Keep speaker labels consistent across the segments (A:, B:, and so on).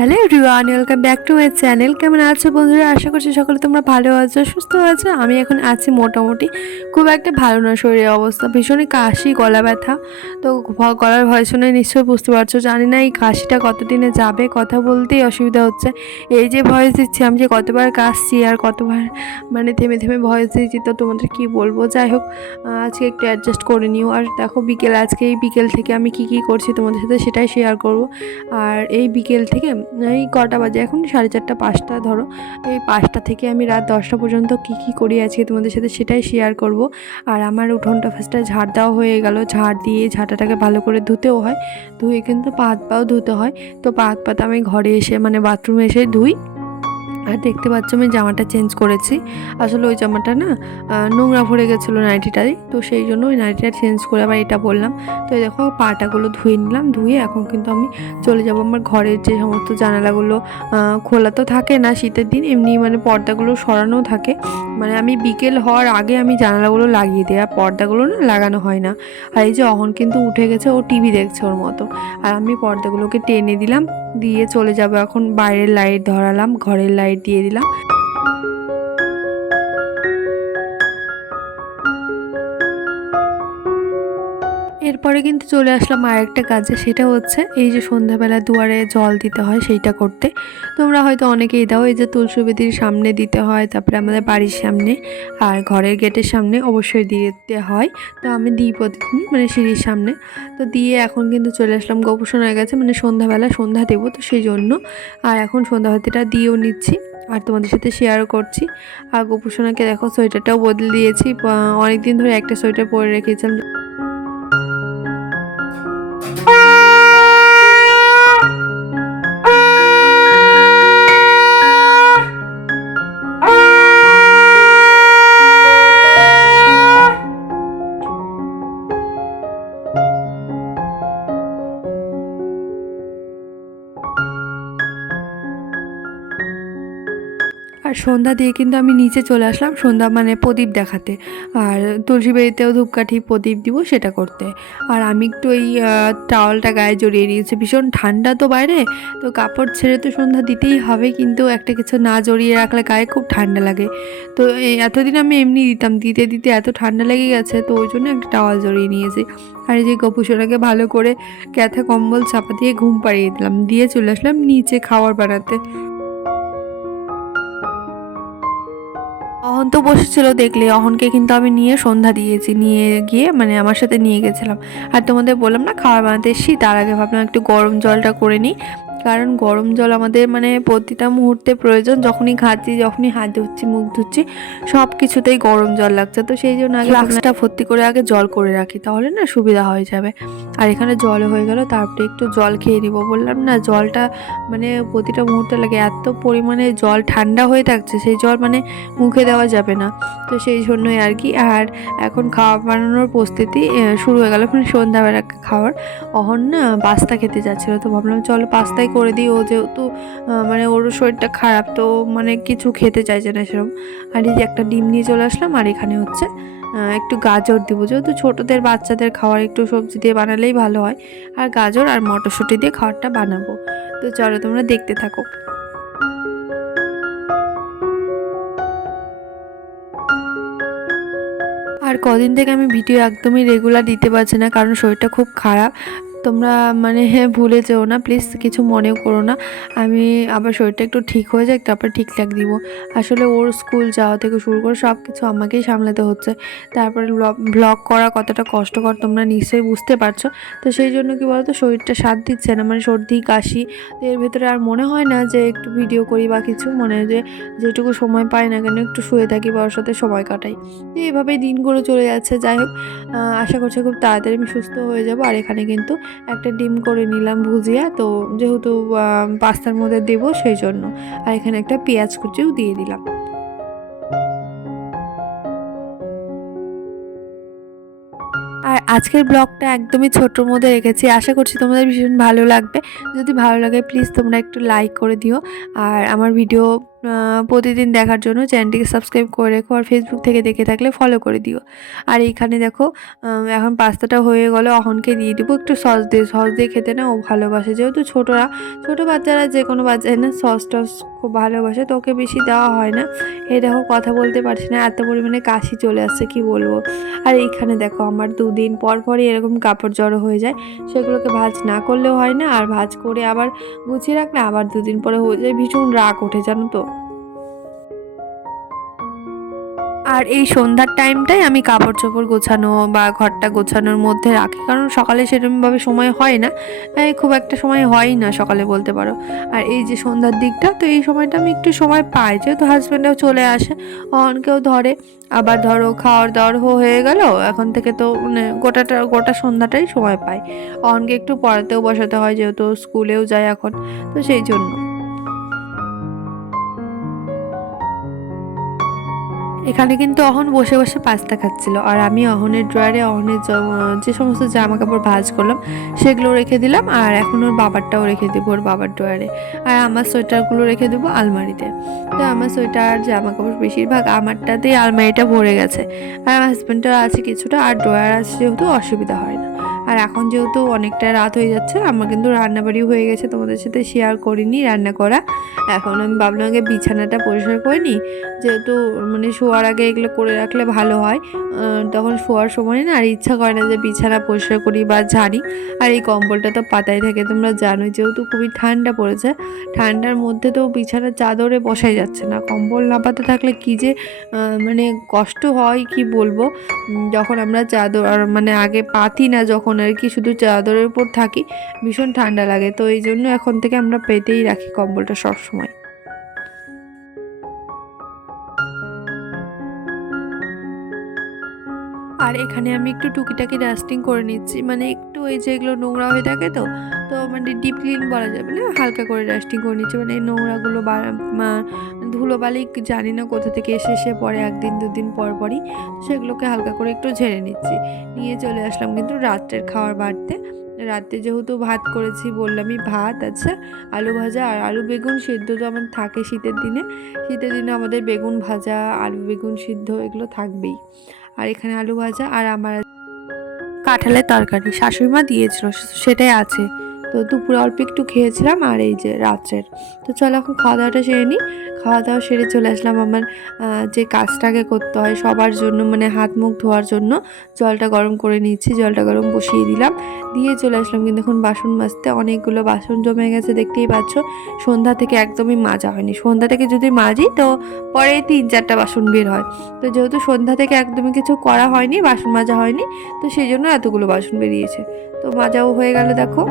A: Hello everyone, welcome back to my channel. কেমন আছো বন্ধুরা? আশা করছি সকলে তোমরা ভালো আছো, সুস্থ আছো। আমি এখন আছি মোটামুটি খুব একটা ভালো না, শরীরের অবস্থা ভীষণই কাশি, গলা ব্যথা। তো গলার ভয় শুনে নিশ্চয়ই বুঝতে পারছ, জানি না এই কাশিটা কতদিনে যাবে, কথা বলতেই অসুবিধা হচ্ছে। এই যে ভয়েস দিচ্ছি, আমি যে কতবার কাশছি আর কতবার মানে থেমে থেমে ভয়েস দিচ্ছি, তো তোমাদের কি বলব? যাই হোক আজকে একটু অ্যাডজাস্ট করে নিও। আর দেখো বিকেল, আজকে এই বিকেল থেকে আমি কি কি করছি তোমাদের সাথে সেটাই শেয়ার করব। আর এই বিকেল থেকে এই কটা বাজে, এখন সাড়ে চারটা, পাঁচটা, ধরো। এই পাঁচটা থেকে আমি রাত দশটা পর্যন্ত কি কি করি আজকে তোমাদের সাথে সেটাই শেয়ার করব। আর আমার উঠোনটা ফার্স্টে ঝাড় দেওয়া হয়ে গেল। ঝাড় দিয়ে ঝাঁটাটাকে ভালো করে ধুতেও হয়। ধুয়ে কিন্তু পাত পাও ধুতে হয়। তো পাত পাতা আমি ঘরে এসে মানে বাথরুমে এসে ধুই। আর দেখতে পাচ্ছ আমি জামাটা চেঞ্জ করেছি। আসলে ওই জামাটা না নোংরা ভরে গেছিল নাইটিটাই। তো সেই জন্য ওই নাইটিটা চেঞ্জ করে আবার এটা বললাম। তো এই দেখো পাটাগুলো ধুয়ে নিলাম, ধুয়ে এখন কিন্তু আমি চলে যাব আমার ঘরের যে সমস্ত জানালাগুলো খোলা তো থাকে না শীতের দিন, এমনি মানে পর্দাগুলো সরানো থাকে। মানে আমি বিকেল হওয়ার আগে আমি জানালাগুলো লাগিয়ে দিই, আর পর্দাগুলো না লাগানো হয় না। আর এই যে অহন কিন্তু উঠে গেছে, ও টিভি দেখছে ওর মতো। আর আমি পর্দাগুলোকে টেনে দিলাম দিয়ে চলে যাব। এখন বাইরের লাইট ধরালাম ঘরের লাইট দিয়ে দিলাম। এরপরে কিন্তু চলে আসলাম আরেকটা কাজে, সেটা হচ্ছে এই যে সন্ধ্যাবেলা দুয়ারে জল দিতে হয় সেইটা করতে। তোমরা হয়তো অনেকেই দাও, এই যে তুলসী বেদির সামনে দিতে হয়, তারপরে আমাদের বাড়ির সামনে আর ঘরের গেটের সামনে অবশ্যই দিতে হয়। তো আমি দিই প্রতিদিন মানে সিঁড়ির সামনে। তো দিয়ে এখন কিন্তু চলে আসলাম গোপোষণার কাছে মানে সন্ধ্যাবেলা সন্ধ্যা দেবো, তো সেই জন্য। আর এখন সন্ধ্যাবাতিটা দিয়েও নিচ্ছি, আর তোমাদের সাথে শেয়ারও করছি। আর গোপোষণাকে দেখো, সোয়েটারটাও বদলে দিয়েছি অনেক দিন ধরে একটা সোয়েটার পরে রেখেছিলাম। আর সন্ধ্যা দিয়ে কিন্তু আমি নিচে চলে আসলাম সন্ধ্যা মানে প্রদীপ দেখাতে। আর তুলসী বেড়িতেও ধূপকাঠি প্রদীপ দিব সেটা করতে। আর আমি একটু এই টাওয়ালটা গায়ে জড়িয়ে নিয়েছি। ভীষণ ঠান্ডা তো বাইরে, তো কাপড় ছেড়ে তো সন্ধ্যা দিতেই হবে, কিন্তু একটা কিছু না জড়িয়ে রাখলে গায়ে খুব ঠান্ডা লাগে। তো এতদিন আমি এমনি দিতাম, দিতে দিতে এত ঠান্ডা লেগে গেছে, তো ওই জন্য একটা টাওয়াল জড়িয়ে নিয়েছি। আর এই যে গপুসোনাকে ভালো করে ক্যাথা কম্বল চাপা দিয়ে ঘুম পাড়িয়ে দিলাম, দিয়ে চলে আসলাম নিচে খাবার বানাতে তো বসেছিল দেখলে। অহনকে কিন্তু আমি নিয়ে সন্ধ্যা দিয়েছি। নিয়ে গিয়ে মানে আমার সাথে নিয়ে গেছিলাম। আর তোমাদের বললাম না, খাবার বানাতে এসছি, তার আগে ভাবলাম একটু গরম জলটা করে নিই। কারণ গরম জল আমাদের মানে প্রতিটা মুহূর্তে প্রয়োজন যখনই খাচ্ছি যখনই হাত ধুচ্ছি মুখ ধুচ্ছি সব কিছুতেই গরম জল লাগছে। তো সেই জন্য আগে ফ্লাক্সটা ভর্তি করে আগে জল করে রাখি তাহলে না সুবিধা হয়ে যাবে। আর এখানে জল হয়ে গেল তারপরে একটু জল খেয়ে নিব। বললাম না জলটা মানে প্রতিটা মুহূর্তে লাগে এত পরিমাণে জল ঠান্ডা হয়ে থাকছে সেই জল মানে মুখে দেওয়া যাবে না। তো সেই জন্যই আর কি আর এখন খাওয়া বানানোর প্রস্তুতি শুরু হয়ে গেল মানে সন্ধ্যাবেলা খাওয়ার। অহন না পাস্তা খেতে যাচ্ছিল তো ভাবলাম চলো পাস্তাই করে দিই। ও যেহেতু মানে ওর শরীরটা খারাপ, তো মানে কিছু খেতে চাইছে না সেরকম। আর এই যে একটা ডিম নিয়ে চলে আসলাম, আর এখানে হচ্ছে একটু গাজর দিব। যেহেতু ছোটোদের, বাচ্চাদের খাওয়ার একটু সবজি দিয়ে বানালেই ভালো হয়। আর গাজর আর মটরশুঁটি দিয়ে খাবারটা বানাবো। তো চলো তোমরা দেখতে থাকো। আর কদিন থেকে আমি ভিডিও একদমই রেগুলার দিতে পারছি না, কারণ শরীরটা খুব খারাপ। তোমরা মানে হ্যাঁ ভুলে যেও না প্লিজ কিছু মনেও করো না। আমি আবার শরীরটা একটু ঠিক হয়ে যাক, তারপর ঠিকঠাক দিব। আসলে ওর স্কুল যাওয়া থেকে শুরু করে সব কিছু আমাকেই সামলাতে হচ্ছে। তারপরে ব্লগ করা কতটা কষ্টকর তোমরা নিশ্চয়ই বুঝতে পারছ। তো সেই জন্য কি বলতো, শরীরটা সাথ দিচ্ছে না মানে সর্দি, কাশি, তো এর ভেতরে আর মনে হয় না যে একটু ভিডিও করি বা কিছু, মনে হয় যে যেটুকু সময় পাই না কেন, একটু শুয়ে থাকি বা ওর সাথে সময় কাটাই। তো এইভাবেই দিনগুলো চলে যাচ্ছে। যাই হোক আশা করছি খুব তাড়াতাড়ি আমি সুস্থ হয়ে যাব। আর এখানে কিন্তু একটা ডিম করে নিলাম ভুজিয়া। তো যেহেতু পাস্তার মধ্যে দেবো সেই জন্য আর এখানে একটা পেঁয়াজ কুচিও দিয়ে দিলাম। আর আজকের ব্লগটা একদমই ছোটোর মধ্যে রেখেছি। আশা করছি তোমাদের ভীষণ ভালো লাগবে। যদি ভালো লাগে, প্লিজ তোমরা একটু লাইক করে দিও। আর আমার ভিডিও প্রতিদিন দেখার জন্য চ্যানেলটিকে সাবস্ক্রাইব করে রেখো আর ফেসবুক থেকে দেখে থাকলে ফলো করে দিও। আর এইখানে দেখো এখন পাস্তাটা হয়ে গেলে, অহনকে দিয়ে দিব একটু সস দিয়ে। সস দিয়ে খেতে না ও ভালোবাসে, যেহেতু ছোটরা, ছোটো বাচ্চারা যে কোনো বাচ্চা না সস টস খুব ভালোবাসে, তো ওকে বেশি দেওয়া হয় না। এই দেখো, কথা বলতে পারছি না, এত পরিমাণে কাশি চলে আসছে, কি বলব? আর এইখানে দেখো, আমার দুদিন পর পরই এরকম কাপড় জড়ো হয়ে যায়, সেগুলোকে ভাজ না করলেও হয় না, আর ভাজ করে আবার গুছিয়ে রাখলে আবার দুদিন পরে হয়ে যায়, ভীষণ রাগ ওঠে, জানো তো? আর এই সন্ধ্যার টাইমটাই আমি কাপড় চোপড় গোছানো বা ঘরটা গোছানোর মধ্যে রাখি। কারণ সকালে সেরকমভাবে সময় হয় না। খুব একটা সময় হয় না সকালে বলতে পারো। আর এই যে সন্ধ্যার দিকটা, তো এই সময়টা আমি একটু সময় পাই। যেহেতু হাজব্যান্ডও চলে আসে অনকেও ধরে। আবার ধরো খাওয়ার দাওয়ার হয়ে গেল, এখন থেকে তো মানে গোটাটা, গোটা সন্ধ্যাটাই সময় পাই। অনকে একটু পড়াতেও বসাতে হয়, যেহেতু স্কুলেও যায় এখন। তো সেই জন্য। এখানে কিন্তু অহন বসে বসে পাস্তা খাচ্ছিল। আর আমি অহনের ড্রয়ারে অহনের যে সমস্ত জামা কাপড় ভাজ করলাম সেগুলো রেখে দিলাম। আর এখন ওর বাবারটাও রেখে দেবো ওর বাবার ড্রয়ারে আর আমার সোয়েটারগুলো রেখে দেবো আলমারিতে। তো আমার সোয়েটার জামা কাপড় বেশিরভাগ আমারটাতেই আলমারিটা ভরে গেছে। আর আমার হাজব্যান্ডের আছে কিছুটা, আর ড্রয়ার আছে যেহেতু, অসুবিধা হয় না। আর এখন যেহেতু অনেকটা রাত হয়ে যাচ্ছে, আমার কিন্তু রান্নাবাড়ি হয়ে গেছে, তোমাদের সাথে শেয়ার করিনি রান্না করা। এখন আমি ভাবলাম আগে বিছানাটা পরিষ্কার করে নিই, যেহেতু মানে শোয়ার আগে এগুলো করে রাখলে ভালো হয়। তখন শোয়ার সময় না আর ইচ্ছা করে না যে বিছানা পরিষ্কার করি বা ঝাড়ি। আর এই কম্বলটা তো পাতায় থাকে, তোমরা জানো যেহেতু খুবই ঠান্ডা পড়েছে, ঠান্ডার মধ্যে তো বিছানার চাদরে বসাই যাচ্ছে না। কম্বল না পাতা থাকলে কি যে মানে কষ্ট হয় কি বলব? যখন আমরা চাদর মানে আগে পাতি না যখন আর কি, শুধু চাদরের উপর থাকি, ভীষণ ঠান্ডা লাগে। তো এই জন্য এখন থেকে আমরা পেতেই রাখি কম্বলটা সবসময়। আর এখানে আমি একটু টুকিটাকি ডাস্টিং করে নিচ্ছি। মানে একটু এই যে এগুলো নোংরা হয়ে থাকে তো তো মানে ডিপ ক্লিন বলা যাবে না হালকা করে ডাস্টিং করে নিচ্ছি। মানে নোংরাগুলো বা- ধুলোবালি জানি না কোথা থেকে এসে এসে পরে একদিন, দুদিন পর পরই সেগুলোকে হালকা করে একটু ঝেড়ে নিচ্ছি। নিয়ে চলে আসলাম কিন্তু রাত্রের খাওয়ার বাড়তে। রাতে যেহেতু ভাত করেছি, বললামই ভাত আছে আলু ভাজা আর আলু বেগুন সিদ্ধ তো আমার থাকে শীতের দিনে। শীতের দিনে আমাদের বেগুন ভাজা, আলু বেগুন সিদ্ধ এগুলো থাকবেই। আর এখানে আলু ভাজা আর আমার কাঁঠালের তরকারি। শাশুড়ি মা দিয়েছিল সেটাই আছে। তো দুপুরে অল্প একটু খেয়েছিলাম আর এই যে রাত্রের। তো চলো এখন খাওয়া দাওয়াটা সেরে নিই। খাওয়া দাওয়া সেরে চলে আসলাম আমার যে কাজটাকে করতে হয় সবার জন্য মানে হাত মুখ ধোয়ার জন্য। জলটা গরম করে নিচ্ছি জলটা গরম বসিয়ে দিলাম। দিয়ে চলে আসলাম কিন্তু এখন বাসন মাজতে। অনেকগুলো বাসন জমে গেছে, দেখতেই পাচ্ছ। সন্ধ্যা থেকে একদমই মাজা হয়নি। সন্ধ্যা থেকে যদি মাজি তো পরে তিন চারটা বাসন বের হয়। তো যেহেতু সন্ধ্যা থেকে একদমই কিছু করা হয়নি, বাসন মাজা হয়নি, তো সেই জন্য এতগুলো বাসন বেরিয়েছে। তো মাজাও হয়ে গেল দেখো।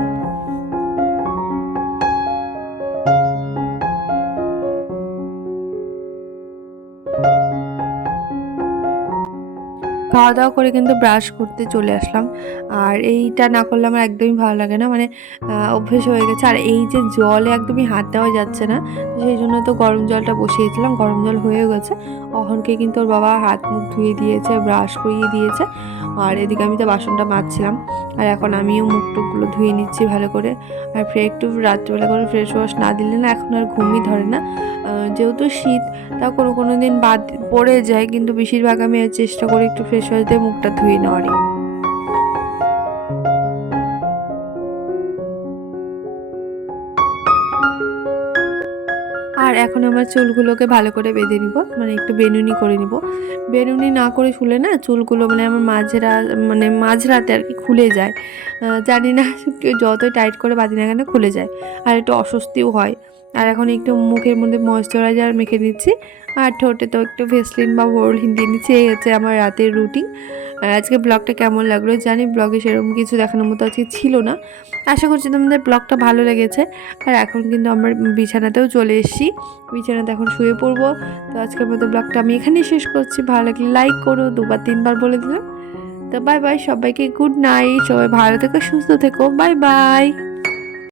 A: খাওয়া দাওয়া করে কিন্তু ব্রাশ করতে চলে আসলাম। আর এইটা না করলে আমার একদমই ভালো লাগে না। মানে অভ্যেস হয়ে গেছে। আর এই যে জলে একদমই হাত দেওয়া যাচ্ছে না সেই জন্য তো গরম জলটা বসিয়েছিলাম। গরম জল হয়ে গেছে। অহনকে কিন্তু ওর বাবা হাত মুখ ধুয়ে দিয়েছে ব্রাশ করিয়ে দিয়েছে। আর এদিকে আমি তো বাসনটা মাজছিলাম। আর এখন আমিও মুখ টুকগুলো ধুয়ে নিচ্ছি ভালো করে। আর ফ্রে, একটু রাত্রিবেলা করে ফ্রেশ ওয়াশ না দিলে না এখন আর ঘুমই ধরে না। যেহেতু শীত, তা কোনো কোনো দিন বাদ পড়ে যায়। কিন্তু বেশিরভাগ আমি চেষ্টা করি একটু ফ্রেশ ওয়াশ দিয়ে মুখটা ধুয়ে নেওয়ারই আর এখন আমার চুলগুলোকে ভালো করে বেঁধে নিব মানে একটু বেনুনি করে নিব। বেনুনি না করে শুলে না চুলগুলো মানে আমার মাঝরা মানে মাঝরাতে আর কি খুলে যায়। জানি না যতই টাইট করে বাঁধি না কেন খুলে যায়। আর একটু অস্বস্তিও হয়। আর এখন একটু মুখের মধ্যে ময়েশ্চারাইজার মেখে নিচ্ছি। আর ঠোঁটে তো একটু ভেসলিন বা বোরলিন দিয়ে নিচ্ছি, এই হচ্ছে আমার রাতের রুটিন আজকে ব্লগটা কেমন লাগল জানি ব্লগে সেরকম কিছু দেখানোর মতো আজকে ছিল না। আশা করছি তোমাদের ব্লগটা ভালো লেগেছে। আর এখন কিন্তু আমরা বিছানাতেও চলে এসেছি। বিছানাতে এখন শুয়ে পড়ব। তো আজকের মতো ব্লগটা আমি এখানেই শেষ করছি। ভালো লাগলে লাইক করো, দুবার তিনবার বলে দিলাম। তো বাই বাই সবাইকে গুড নাইট সবাই ভালো থেকো, সুস্থ থেকো। Bye bye